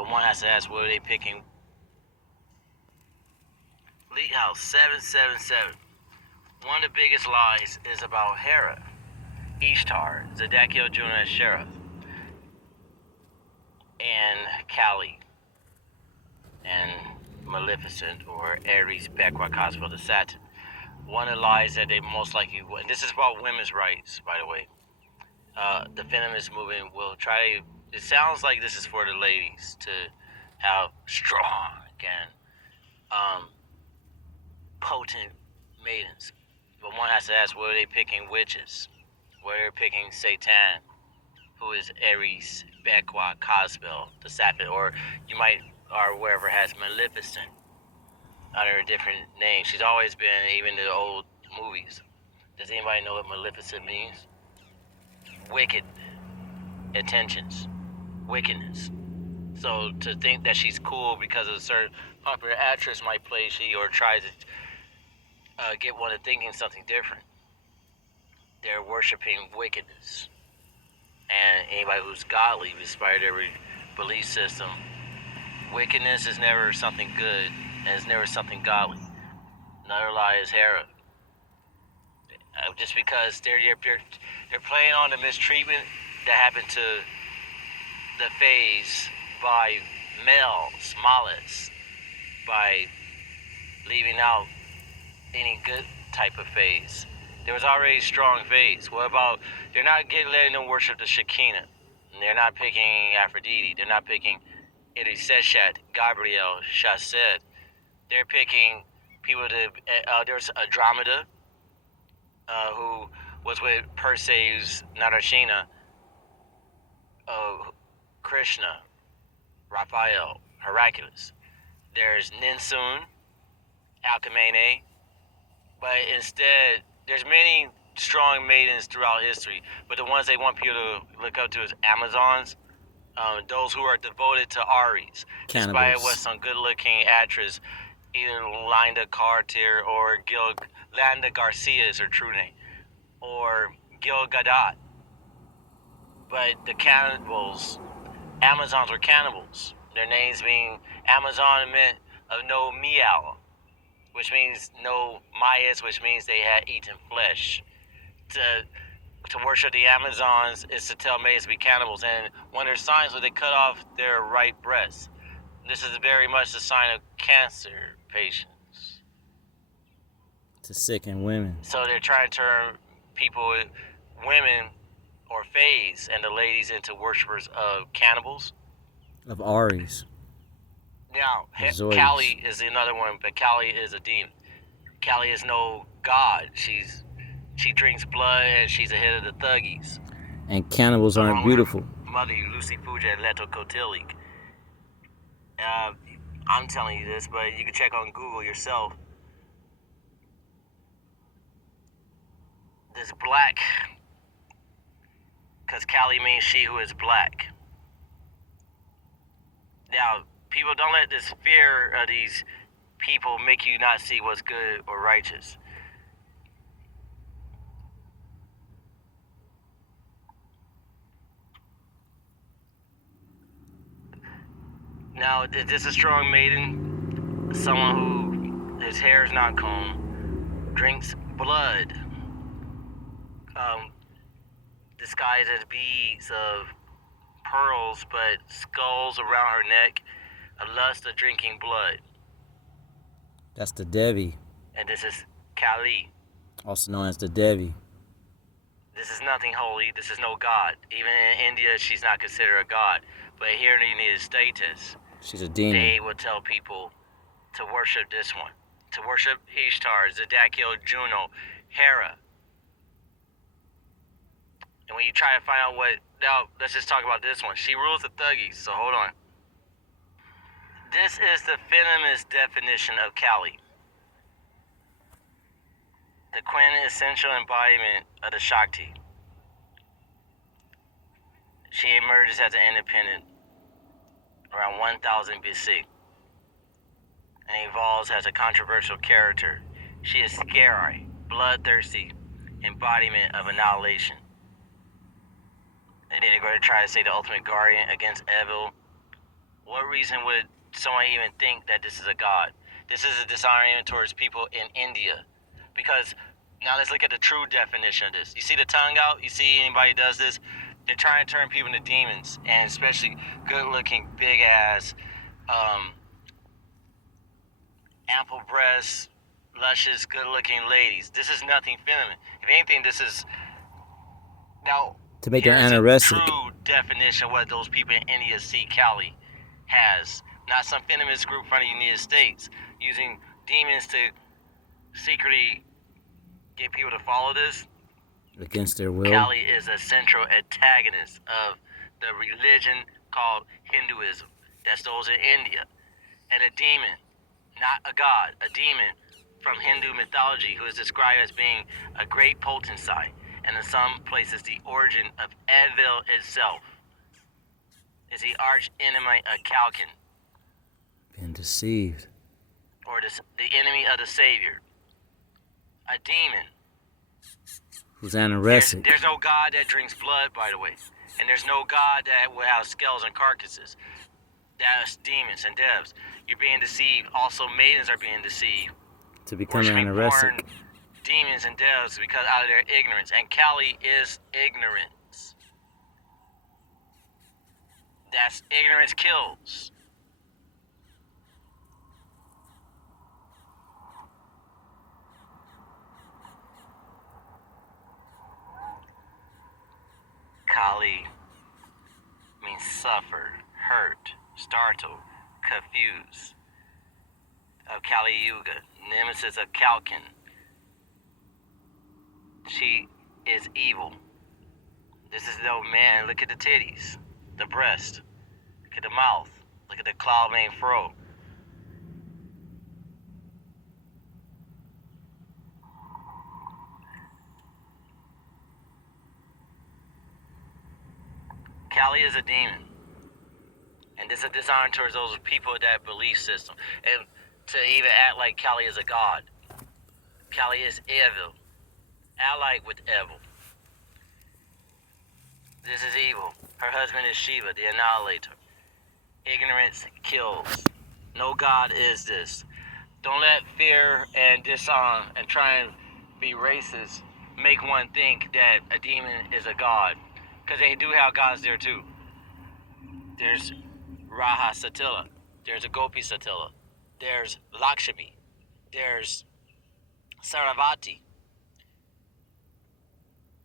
But one has to ask, what are they picking? League House 777. One of the biggest lies is about Hera, Ishtar, Zedekiel Juna Sheriff, and Kali, and Maleficent, or Ares, Becwa, Cosmo, the Saturn. One of the lies that they most likely will, and this is about women's rights, by the way. The feminist movement will try. It sounds like this is for the ladies to have strong and potent maidens. But one has to ask, what are they picking witches? What are they picking Satan, who is Ares, Becwa, Cosbel, the Sapphic, or you might, or wherever has Maleficent under a different name. She's always been, even in the old movies. Does anybody know what Maleficent means? Wicked intentions, wickedness. So to think that she's cool because a certain popular actress might play she or tries to get one to thinking something different. They're worshiping wickedness. And anybody who's godly, despite every belief system, wickedness is never something good, and it's never something godly. Another lie is Hera. Just because they're playing on the mistreatment that happened to the Fays by males, Malas, by leaving out any good type of Fays. There was already strong Fays. What about, they're not letting them worship the Shekinah. They're not picking Aphrodite. They're not picking Eriseshat, Gabriel, Chased. They're picking people to, there's Andromeda, who was with Perseus, Narashina, Krishna, Raphael, Hercules. There's Ninsun, Alcmene, but instead, there's many strong maidens throughout history, but the ones they want people to look up to is Amazons, those who are devoted to Ares, despite what some good-looking actress, either Linda Cartier or Landa Garcia is her true name, or Gil Gadot. But the cannibals, Amazons were cannibals. Their names being Amazon meant of no meow, which means no Mayas, which means they had eaten flesh. To worship the Amazons is to tell Mayas to be cannibals, and one of their signs was they cut off their right breast. This is very much a sign of cancer patients. To sicken women. So they're trying to turn people, women or fays, and the ladies into worshippers of cannibals. Of Ares. Now, Kali is another one, but Kali is a demon. Kali is no god. She drinks blood and she's the head of the thuggies. And cannibals aren't beautiful. Mother, Lucy Fuja and Leto Kotilik. I'm telling you this, but you can check on Google yourself. This black, because Kali means she who is black. Now, people, don't let this fear of these people make you not see what's good or righteous. Now, is this a strong maiden? Someone who his hair is not combed, drinks blood, disguised as beads of pearls, but skulls around her neck, a lust of drinking blood. That's the Devi. And this is Kali. Also known as the Devi. This is nothing holy. This is no god. Even in India, she's not considered a god. But here in the United States, she's a demon. They will tell people to worship this one. To worship Ishtar, Zedekiel, Juno, Hera. And when you try to find out now let's just talk about this one. She rules the thuggies, so hold on. This is the feminist definition of Kali. The quintessential embodiment of the Shakti. She emerges as an independent around 1000 BC and evolves as a controversial character. She is scary, bloodthirsty embodiment of annihilation. And then they're going to try to say the ultimate guardian against evil, What reason would someone even think that this is a god? This is a dishonor even towards people in India. Because now let's look at the true definition of this. You see the tongue out? You see anybody does this? They're trying to turn people into demons, and especially good-looking, big-ass, ample breasts, luscious, good-looking ladies. This is nothing feminine. If anything, this is now. To make them Here's a anorexic. true definition of what those people in India see Cali has. Not some feminist group from the United States using demons to secretly get people to follow this. Against their will. Kali is a central antagonist of the religion called Hinduism that's those in India. And a demon, not a god, a demon from Hindu mythology who is described as being a great potency, and in some places the origin of evil itself, is the arch enemy of Kalkin, Been deceived. or the enemy of the Savior. A demon. Who's anorexic. There's no god that drinks blood, by the way. And there's no god that will have skulls and carcasses. That's demons and devs. You're being deceived. Also, maidens are being deceived. To become Worshiping anorexic. foreign demons and devs because out of their ignorance. And Kali is ignorance. That's ignorance kills. Kali means suffer, hurt, startle, confuse. Of Kali Yuga, nemesis of Kalkin. She is evil. This is no man. Look at the titties, the breast, look at the mouth, look at the cloud maned fro. Kali is a demon. And this is a dishonor towards those people of that belief system. And to even act like Kali is a god. Kali is evil. Allied with evil. This is evil. Her husband is Shiva, the annihilator. Ignorance kills. No god is this. Don't let fear and dishonor and try and be racist make one think that a demon is a god. Because they do have gods there too. There's Raha Satila. There's a Gopi Satila. There's Lakshmi. There's Saravati.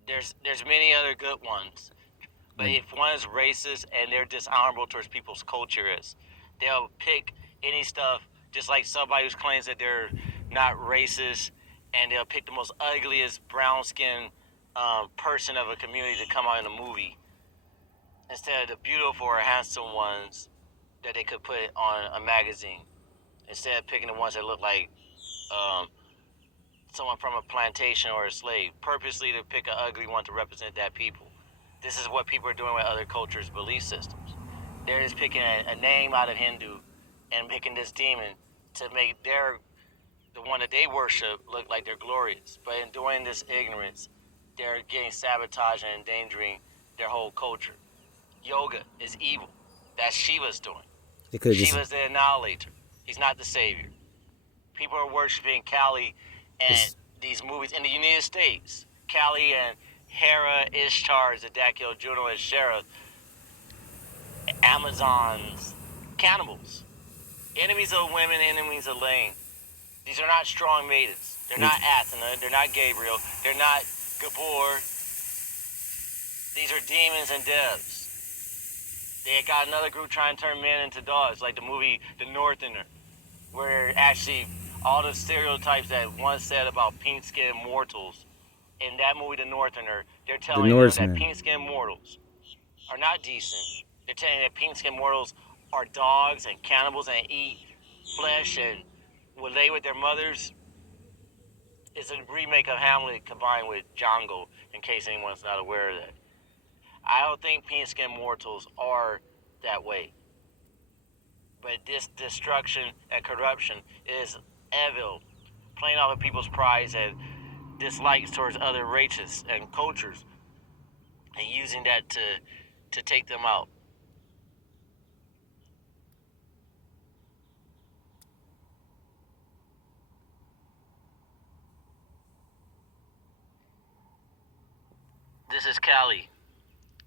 There's many other good ones. But if one is racist and they're dishonorable towards people's culture they'll pick any stuff, just like somebody who claims that they're not racist, and they'll pick the most ugliest brown-skinned person of a community to come out in a movie instead of the beautiful or handsome ones that they could put on a magazine. Instead of picking the ones that look like someone from a plantation or a slave, purposely to pick an ugly one to represent that people. This is what people are doing with other cultures' belief systems. They're just picking a name out of Hindu and picking this demon to make the one that they worship look like they're glorious. But in doing this ignorance, they're getting sabotaged and endangering their whole culture. Yoga is evil. That's Shiva's doing. Shiva's the annihilator. He's not the savior. People are worshiping Kali and these movies in the United States. Kali and Hera, Ishtar, Zadkiel, Juno, and Shera, Amazons, cannibals. Enemies of women, enemies of land. These are not strong maidens. They're not Athena. They're not Gabriel. They're not Gabor. These are demons and devs. They got another group trying to turn men into dogs, like the movie The Northerner, where actually all the stereotypes that once said about pink-skinned mortals, in that movie The Northerner, they're telling them that pink-skinned mortals are not decent. They're telling you that pink-skinned mortals are dogs and cannibals and eat flesh and will lay with their mothers. It's a remake of Hamlet combined with Django, in case anyone's not aware of that. I don't think pink-skinned mortals are that way. But this destruction and corruption is evil, playing off of people's pride and dislikes towards other races and cultures, and using that to take them out. This is Callie.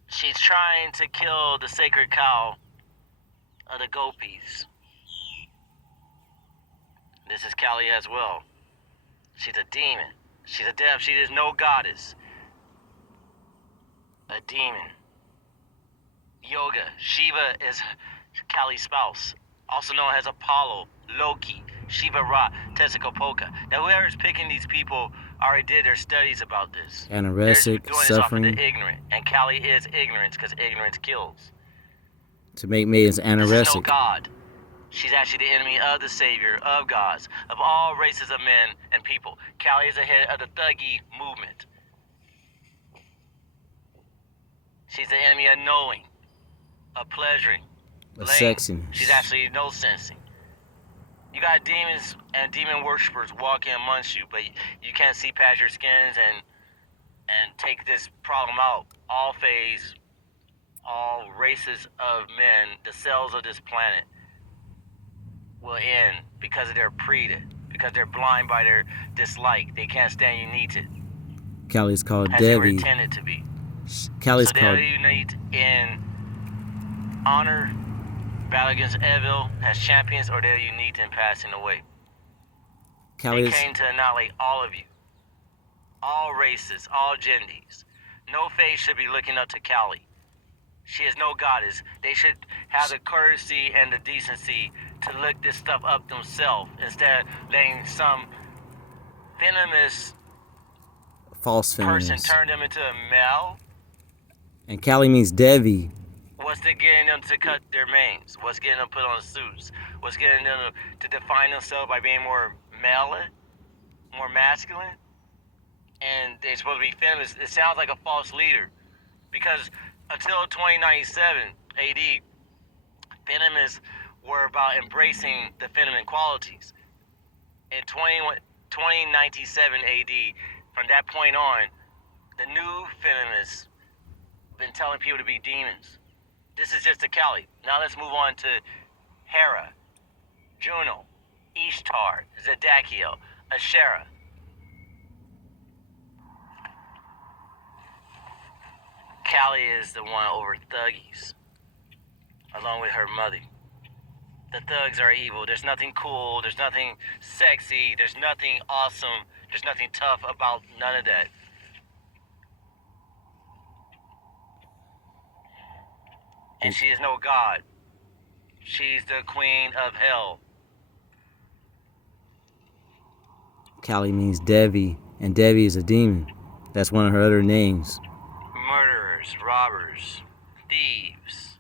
She's trying to kill the sacred cow of the Gopis. This is Callie as well. She's a demon. She's a devil. She is no goddess. A demon. Yoga. Shiva is Kali's spouse, also known as Apollo, Loki, Shiva Ra, Tezcatlipoca. Now whoever's picking these people already did their studies about this. Anorexic, They're doing suffering. this off of the ignorant. And Kali is ignorance because ignorance kills. To make me as anorexic. This is no God. She's actually the enemy of the savior, of gods, of all races of men and people. Kali is the head of the Thuggee movement. She's the enemy of knowing, of pleasuring, A laying. sexiness. She's actually no sensing. You got demons and demon worshippers walking amongst you, but you can't see past your skins and take this problem out. All phase, all races of men, the cells of this planet will end because of their pride, because they're blind by their dislike. They can't stand unity Kali's called as they were Devi. intended to be. Kali's So called they'll unite in honor, battle against evil as champions, or they'll unite in passing away. They Kali's came to annihilate all of you. All races, all genders. No face should be looking up to Kali. She is no goddess. They should have the courtesy and the decency to look this stuff up themselves instead of letting some venomous false person feminist. turn them into a male. And Kali means Devi. What's getting them to cut their manes? What's getting them put on suits? What's getting them to define themselves by being more male, more masculine? And they're supposed to be feminists. It sounds like a false leader. Because until 2097 AD, feminists were about embracing the feminine qualities. In 2097 AD, from that point on, the new feminists been telling people to be demons. This is just a Kali. Now let's move on to Hera, Juno, Ishtar, Zedekiel, Asherah. Kali is the one over Thuggies, along with her mother. The thugs are evil. There's nothing cool. There's nothing sexy. There's nothing awesome. There's nothing tough about none of that. And she is no god. She's the queen of hell. Kali means Devi, and Devi is a demon. That's one of her other names. Murderers, robbers, thieves,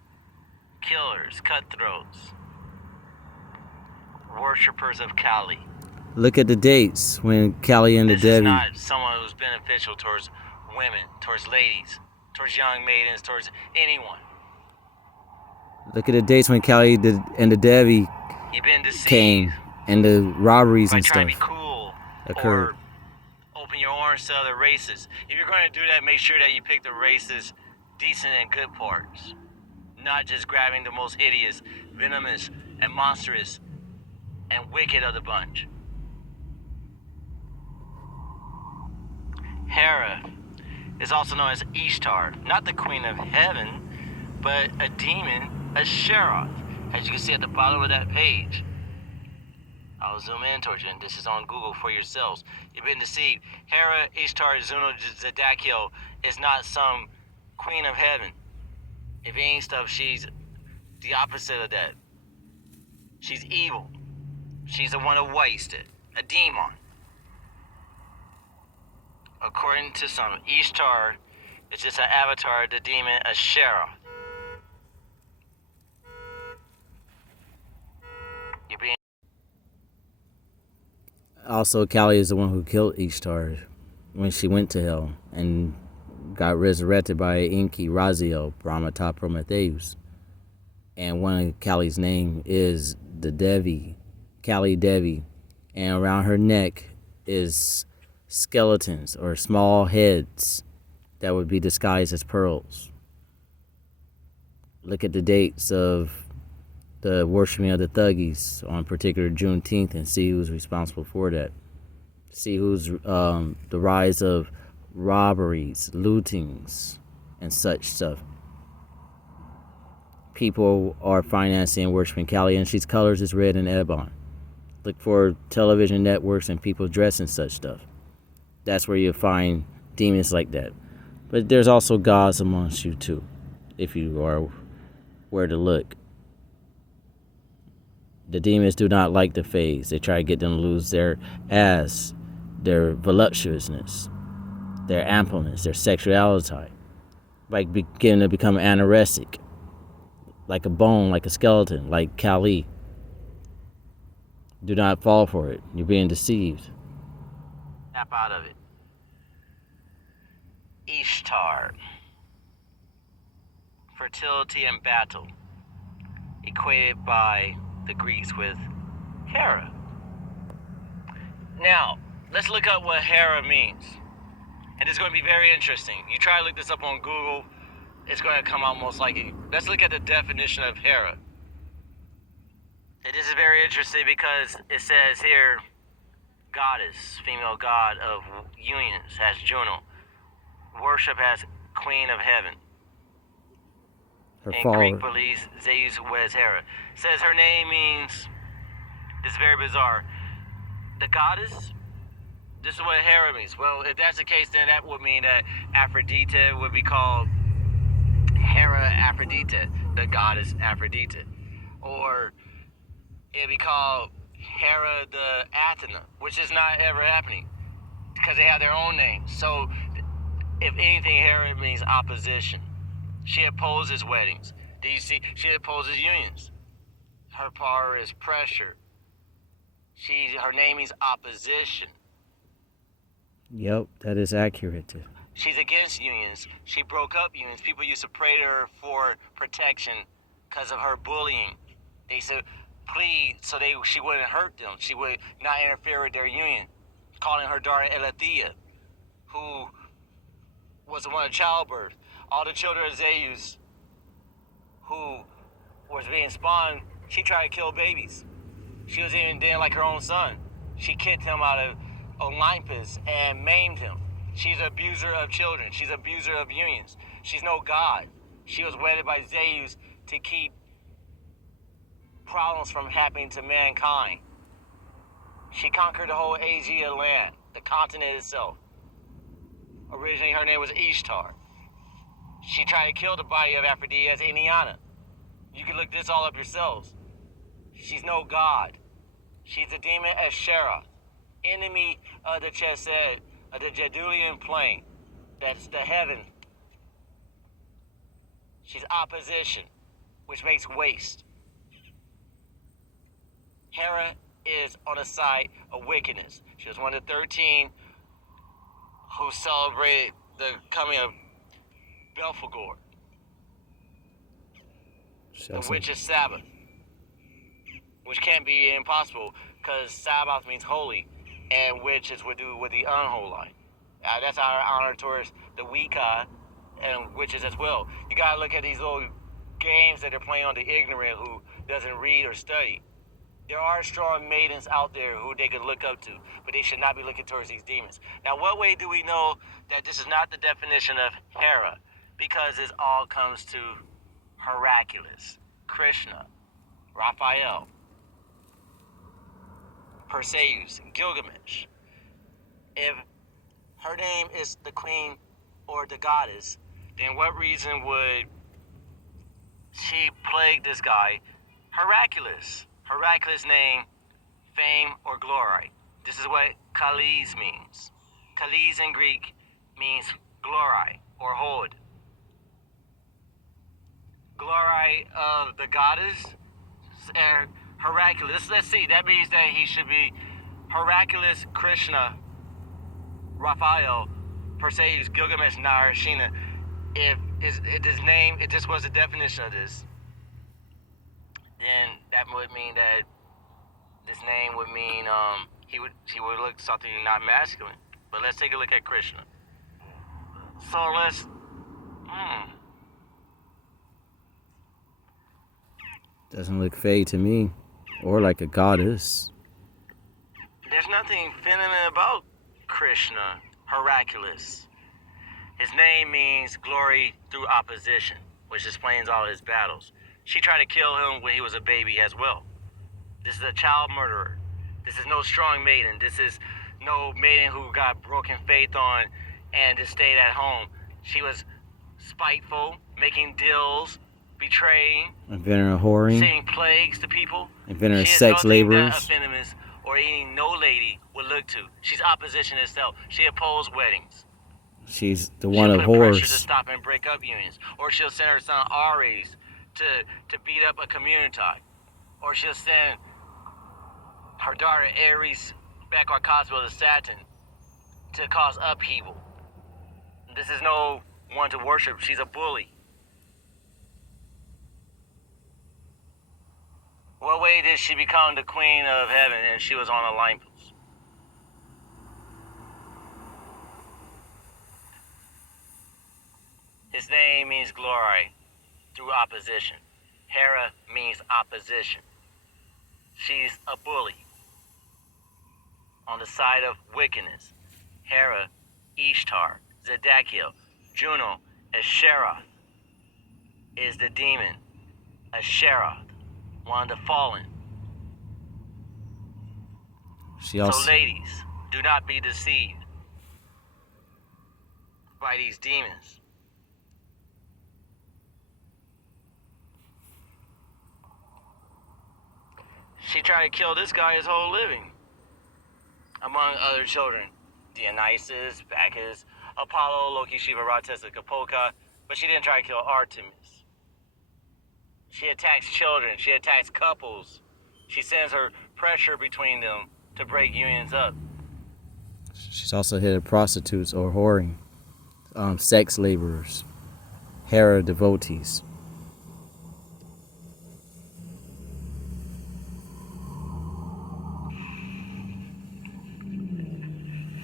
killers, cutthroats, worshippers of Kali. Look at the dates when Kali and the This is Devi. not someone who's beneficial towards women, towards ladies, towards young maidens, towards anyone. Look at the dates when Kali and the Devi You've been deceived came, and the robberies by and trying stuff to be cool occurred. or open your arms to other races. If you're going to do that, make sure that you pick the races decent and good parts, not just grabbing the most hideous, venomous, and monstrous and wicked of the bunch. Hera is also known as Ishtar, not the queen of heaven, but a demon, a Sheriff, as you can see at the bottom of that page. I'll zoom in towards you, and this is on Google for yourselves. You've been deceived. Hera, Ishtar, Juno, Zedekiel is not some queen of heaven. If it ain't stuff, she's the opposite of that. She's evil. She's the one who wasted, a demon. According to some, Ishtar is just an avatar of the demon Asherah. You're being Also, Kali is the one who killed Ishtar when she went to hell and got resurrected by Enki, Raziel, Brahmata, Prometheus. And one of Kali's name is the Devi, Kali Devi. And around her neck is skeletons or small heads that would be disguised as pearls. Look at the dates of the worshiping of the Thuggies on particular Juneteenth and see who's responsible for that. See who's the rise of robberies, lootings, and such stuff. People are financing and worshiping Kali, and she's colors is red and ebon. Look for television networks and people dressing such stuff. That's where you'll find demons like that. But there's also gods amongst you too, if you are where to look. The demons do not like the phase. They try to get them to lose their ass, their voluptuousness, their ampleness, their sexuality, like beginning to become anorexic, like a bone, like a skeleton, like Kali. Do not fall for it. You're being deceived. Snap out of it. Ishtar. Fertility and battle. Equated by the Greeks with Hera. Now, let's look up what Hera means. And it's going to be very interesting. You try to look this up on Google, it's going to come out most likely. Let's look at the definition of Hera. And this is very interesting because it says here, goddess, female god of unions, has Juno. Worship as queen of heaven. Her In fall. Greek beliefs, Zeus weds Hera. Says her name means, this is very bizarre, the goddess. This is what Hera means. Well, if that's the case, then that would mean that Aphrodite would be called Hera Aphrodite, the goddess Aphrodite. Or it'd be called Hera the Athena, which is not ever happening because they have their own names. So, if anything, Hera means opposition. She opposes weddings. Do you see? She opposes unions. Her power is pressure. Her name means opposition. Yep, that is accurate. She's against unions. She broke up unions. People used to pray to her for protection because of her bullying. They used to plead so she wouldn't hurt them. She would not interfere with their union. Calling her daughter Elathea, who was the one of childbirth. All the children of Zeus who was being spawned, she tried to kill babies. She was even didn't like her own son. She kicked him out of Olympus and maimed him. She's an abuser of children. She's an abuser of unions. She's no god. She was wedded by Zeus to keep problems from happening to mankind. She conquered the whole Asia land, the continent itself. Originally, her name was Ishtar. She tried to kill the body of Aphrodite as Eniana. You can look this all up yourselves. She's no god. She's a demon Asherah, enemy of the Chesed, of the Jedulian plane. That's the heaven. She's opposition, which makes waste. Hera is on the side of wickedness. She was one of the 13 who celebrated the coming of Belphegor, the witch's Sabbath, which can't be impossible because Sabbath means holy, and witches would do with the unholy. That's our honor towards the Wicca and witches as well. You gotta look at these little games that they're playing on the ignorant who doesn't read or study. There are strong maidens out there who they could look up to, but they should not be looking towards these demons. Now, what way do we know that this is not the definition of Hera? Because this all comes to Hercules, Krishna, Raphael, Perseus, Gilgamesh. If her name is the queen or the goddess, then what reason would she plague this guy, Hercules? Hercules' name, fame or glory. This is what Kalis means. Kalis in Greek means glory or hold. Glory of the goddess, Hercules. Let's see, that means that he should be Hercules, Krishna, Raphael, Perseus, Gilgamesh, Narashina. If his name, if this was the definition of this, then that would mean that this name would mean he would look something not masculine. But let's take a look at Krishna. So let's Doesn't look fey to me, or like a goddess. There's nothing feminine about Krishna, Hercules. His name means glory through opposition, which explains all his battles. She tried to kill him when he was a baby as well. This is a child murderer. This is no strong maiden. This is no maiden who got broken faith on and just stayed at home. She was spiteful, making deals, betraying, inventor of whoring, sending plagues to people. inventor of She is sex nothing that a laborers. feminist or any no lady would look to. She's opposition itself. She opposed weddings. She's the one She'll of put pressure to whores. stop and break up unions. Or she'll send her son Aries to beat up a community. Or she'll send her daughter Aries back on Cosmo to Saturn to cause upheaval. This is no one to worship. She's a bully. What way did she become the queen of heaven and she was on Olympus? His name means glory through opposition. Hera means opposition. She's a bully. On the side of wickedness, Hera, Ishtar, Zedekiel, Juno, Asheroth is the demon. Asheroth, one of the fallen. So ladies, do not be deceived by these demons. She tried to kill this guy his whole living, among other children. Dionysus, Bacchus, Apollo, Loki, Shiva, Ratessa, Kapoka, but she didn't try to kill Artemis. She attacks children, she attacks couples. She sends her pressure between them to break unions up. She's also hit at prostitutes or whoring, sex laborers, Hera devotees.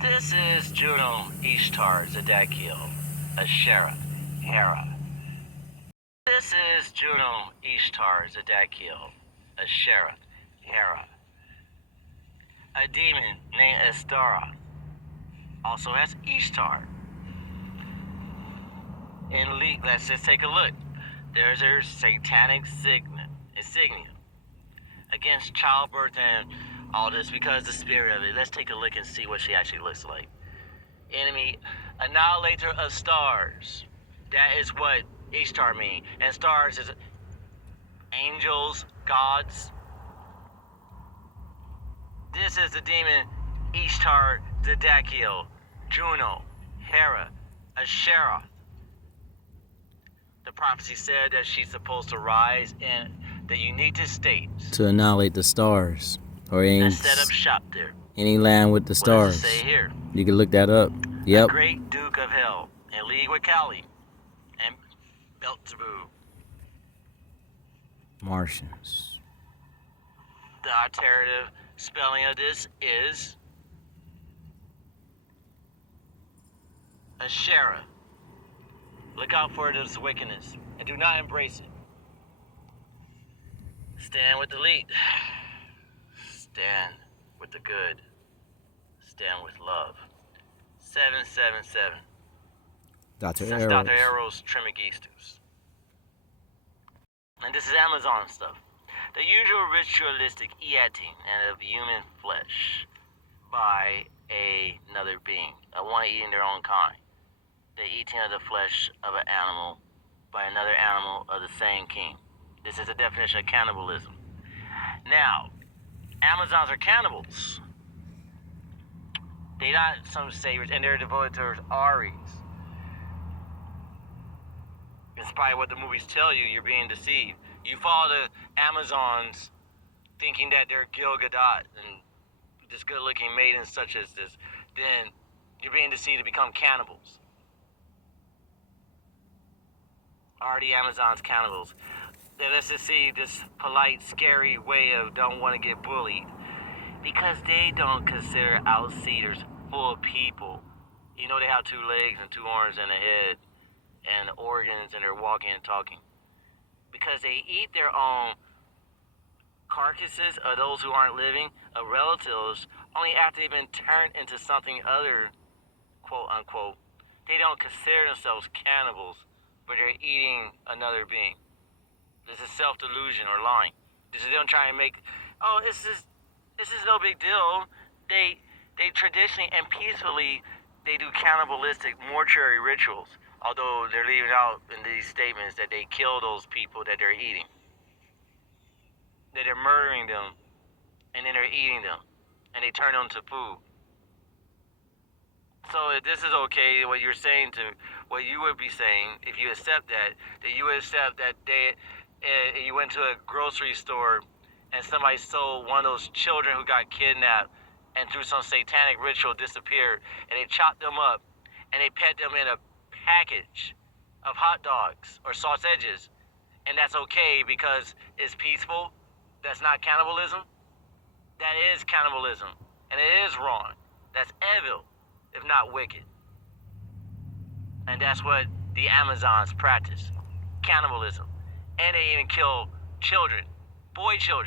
This is Juno, Ishtar, Zedekiel, Asherah, Hera. This is Juno, Ishtar, Zedekiel, Asherah, Hera. A demon named Astara also has Ishtar. And let's just take a look. There's her satanic insignia against childbirth and all this because the spirit of it. Let's take a look and see what she actually looks like. Enemy, annihilator of stars. That is what Ishtar means. And stars is angels, gods. This is the demon Ishtar, Zedekiel, Juno, Hera, Asheroth. The prophecy said that she's supposed to rise in the United States to annihilate the stars or and set up shop there. Any land with the stars. What does it say here? You can look that up. Yep. The great Duke of Hell in league with Kali and Beelzebub. Martians. The alternative spelling of this is Asherah. Look out for this wickedness and do not embrace it. Stand with the elite. Stand with the good. Stand with love. 777. Dr. Since Eros. Dr. Eros Trismegistus. And this is Amazon stuff. The usual ritualistic eating of human flesh by another being, a one eating their own kind. The eating of the flesh of an animal by another animal of the same king. This is a definition of cannibalism. Now, Amazons are cannibals. They're not some saviors, and they're devoted to Aries. In spite of what the movies tell you, you're being deceived. You follow the Amazons thinking that they're Gil Gadot and this good-looking maiden such as this, then you're being deceived to become cannibals. Are the Amazons cannibals? Then let's just see this polite, scary way of don't want to get bullied. Because they don't consider outsiders full people. You know they have 2 legs and 2 arms and a head and organs and they're walking and talking. Because they eat their own carcasses of those who aren't living, of relatives, only after they've been turned into something other, quote unquote, they don't consider themselves cannibals, but they're eating another being. This is self-delusion or lying. This is them trying to make, oh, this is no big deal. They traditionally and peacefully they do cannibalistic mortuary rituals, although they're leaving out in these statements that they kill those people that they're eating, that they're murdering them, and then they're eating them, and they turn them to food. So if this is okay, what you're saying to what you would be saying, if you accept that you would accept that you went to a grocery store and somebody sold one of those children who got kidnapped and through some satanic ritual disappeared, and they chopped them up and they put them in a package of hot dogs or sausages, and that's okay because it's peaceful. That's not cannibalism. That is cannibalism, and it is wrong. That's evil, if not wicked. And that's what the Amazons practice, cannibalism. And they even kill children, boy children.